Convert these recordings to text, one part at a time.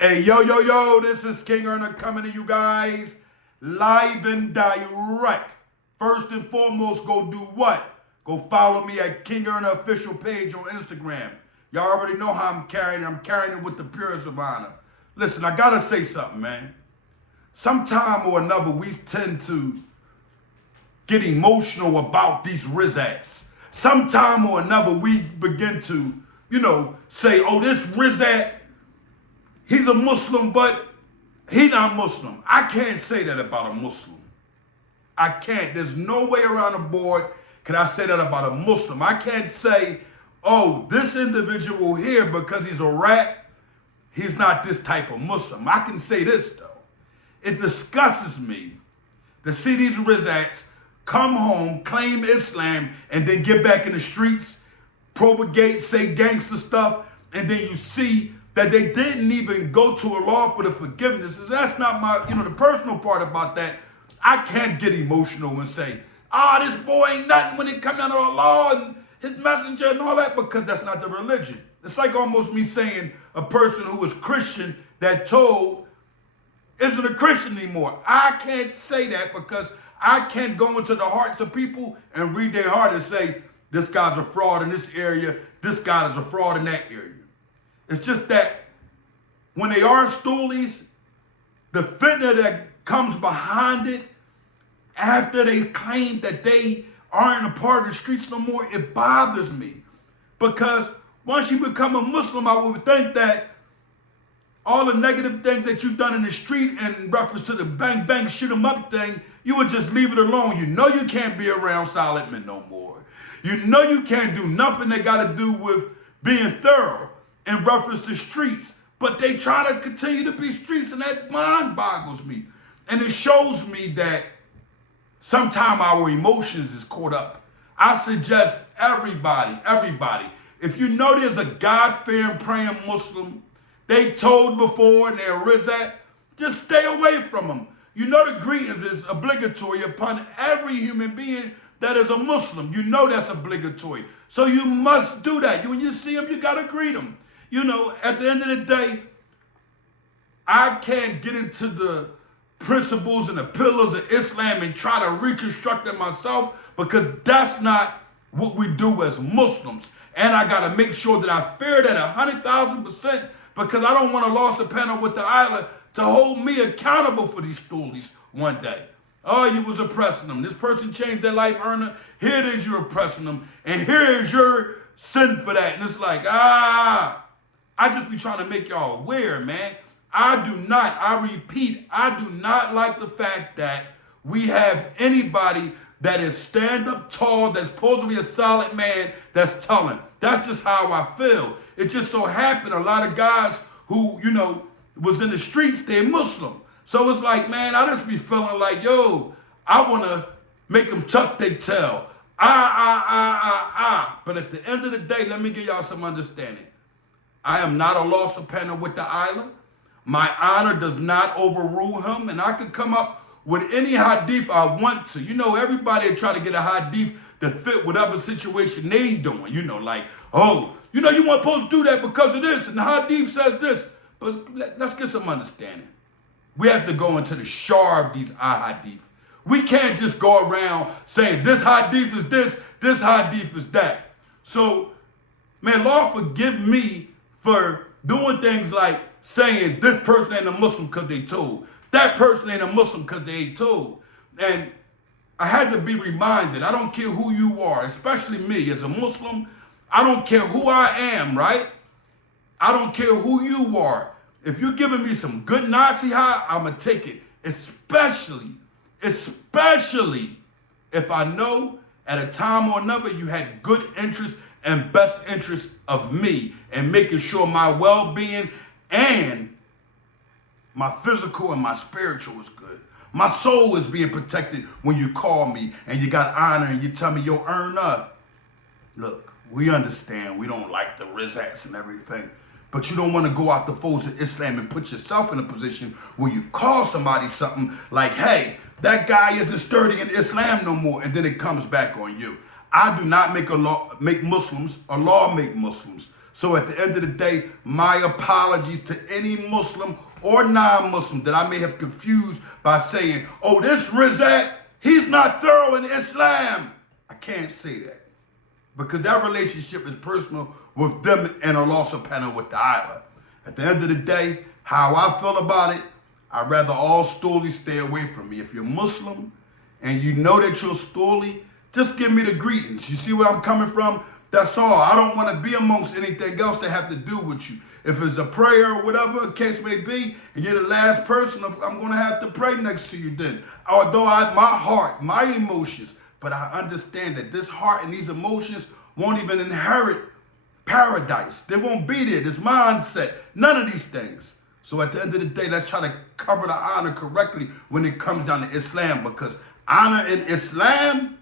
Hey, yo, this is King Earner coming to you guys live and direct. First and foremost, go do what? Go follow me at King Earner official page on Instagram. Y'all already know how I'm carrying it. I'm carrying it with the purest of honor. Listen, I gotta say something, man. Sometime or another, we tend to get emotional about these Rizats. Sometime or another, we begin to, say, oh, this Rizat, he's a Muslim, but he's not Muslim. I can't say that about a Muslim. I can't. There's no way around the board can I say that about a Muslim. I can't say, oh, this individual here, because he's a rat, he's not this type of Muslim. I can say this, though. It disgusts me to see these Rizats come home, claim Islam, and then get back in the streets, propagate, say gangster stuff, and then you see that they didn't even go to Allah for the forgiveness. That's not my, the personal part about that. I can't get emotional and say, this boy ain't nothing when it comes down to Allah and his messenger and all that, because that's not the religion. It's like almost me saying a person who is Christian that told isn't a Christian anymore. I can't say that because I can't go into the hearts of people and read their heart and say, this guy's a fraud in this area, this guy is a fraud in that area. It's just that when they are stoolies, the fitna that comes behind it after they claim that they aren't a part of the streets no more, it bothers me. Because once you become a Muslim, I would think that all the negative things that you've done in the street in reference to the bang, bang, shoot 'em up thing, you would just leave it alone. You know you can't be around solid men no more. You know you can't do nothing that got to do with being thorough in reference to streets. But they try to continue to be streets, and that mind boggles me. And it shows me that sometimes our emotions is caught up. I suggest everybody, if you know there's a God-fearing, praying Muslim, they told before and they're Rizat, just stay away from them. You know the greetings is obligatory upon every human being that is a Muslim. You know that's obligatory. So you must do that. When you see them, you got to greet them. At the end of the day, I can't get into the principles and the pillars of Islam and try to reconstruct it myself, because that's not what we do as Muslims. And I got to make sure that I fear that 100,000%, because I don't want to lose a panel with the island to hold me accountable for these stoolies one day. Oh, you was oppressing them. This person changed their life, Earner. Here it is, you're oppressing them. And here is your sin for that. And it's like, I just be trying to make y'all aware, man. I repeat, I do not like the fact that we have anybody that is stand up tall, that's supposed to be a solid man, that's telling. That's just how I feel. It just so happened a lot of guys who, was in the streets, they're Muslim. So it's like, man, I just be feeling like, yo, I want to make them tuck their tail. But at the end of the day, let me give y'all some understanding. I am not a loss of panel with the island. My honor does not overrule him, and I could come up with any hadith I want to. Everybody try to get a hadith to fit whatever situation they doing. Like, oh, you weren't supposed to do that because of this, and the hadith says this. But let's get some understanding. We have to go into the shar of these ahadith. We can't just go around saying this hadith is this hadith is that. So, man, Lord forgive me for doing things like saying this person ain't a Muslim because they told. That person ain't a Muslim because they ain't told. And I had to be reminded, I don't care who you are, especially me as a Muslim. I don't care who I am, right? I don't care who you are. If you're giving me some good Nazi high, I'm going to take it. Especially if I know at a time or another you had good interest and best interest of me and making sure my well-being and my physical and my spiritual is good. My soul is being protected when you call me and you got honor and you tell me, yo, Earner, look, we understand we don't like the Rizats and everything, but you don't want to go out the folds of Islam and put yourself in a position where you call somebody something like, hey, that guy isn't sturdy in Islam no more, and then it comes back on you. I do not make Muslims, Allah make Muslims. So at the end of the day, my apologies to any Muslim or non-Muslim that I may have confused by saying, oh, this Rizak, he's not thorough in Islam. I can't say that because that relationship is personal with them and Allah subhanahu wa ta'ala. At the end of the day, how I feel about it, I'd rather all stoolies stay away from me. If you're Muslim and you know that you're stoolie, just give me the greetings. You see where I'm coming from? That's all. I don't want to be amongst anything else that have to do with you. If it's a prayer or whatever the case may be, and you're the last person, I'm going to have to pray next to you then. Although my heart, my emotions, but I understand that this heart and these emotions won't even inherit paradise. They won't be there. This mindset, none of these things. So at the end of the day, let's try to cover the honor correctly when it comes down to Islam, because honor in Islam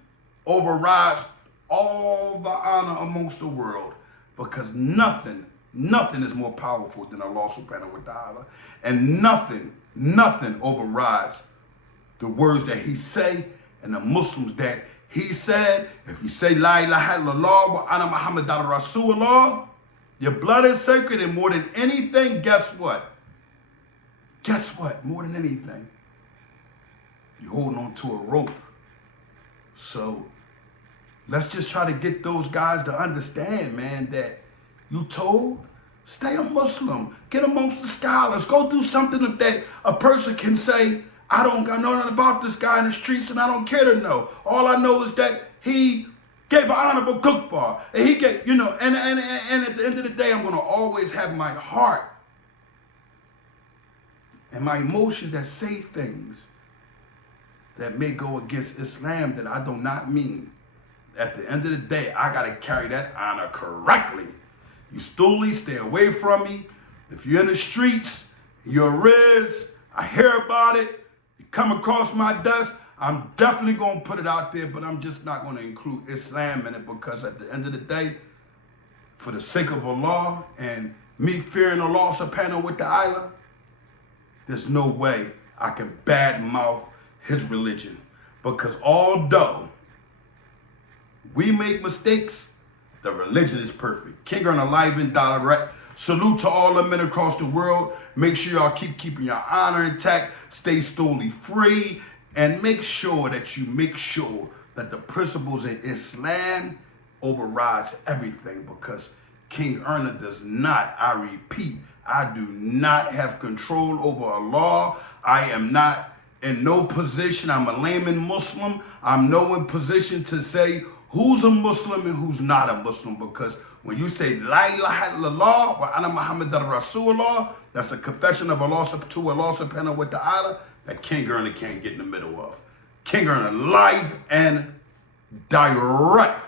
overrides all the honor amongst the world, because nothing is more powerful than Allah subhanahu wa ta'ala, and nothing overrides the words that he say and the Muslims that he said. If you say La ilaha illallah wa ana Muhammadan Rasulullah, your blood is sacred, and more than anything, guess what? Guess what? More than anything, you're holding on to a rope. So let's just try to get those guys to understand, man, that you told, stay a Muslim, get amongst the scholars, go do something that a person can say, I don't know nothing about this guy in the streets and I don't care to know. All I know is that he gave an honorable cookbar. And he gave, and at the end of the day, I'm going to always have my heart and my emotions that say things that may go against Islam that I do not mean. At the end of the day, I got to carry that honor correctly. You stoolies, stay away from me. If you're in the streets, you're a Riz, I hear about it, you come across my desk, I'm definitely going to put it out there, but I'm just not going to include Islam in it, because at the end of the day, for the sake of Allah and me fearing Allah subhanahu wa ta'ala, there's no way I can badmouth his religion, because although we make mistakes, the religion is perfect. King Earn alive and direct. Salute to all the men across the world. Make sure y'all keeping your honor intact. Stay stoolly free. And make sure that the principles in Islam overrides everything, because King Erna does not, I repeat, I do not have control over Allah. I am not in no position. I'm a layman Muslim. I'm no in position to say who's a Muslim and who's not a Muslim, because when you say La ilaha illallah wa ana Muhammadan Rasulullah, that's a confession of Allah to Allah subhanahu wa ta'ala that King Erna can't get in the middle of. King Erna live and direct.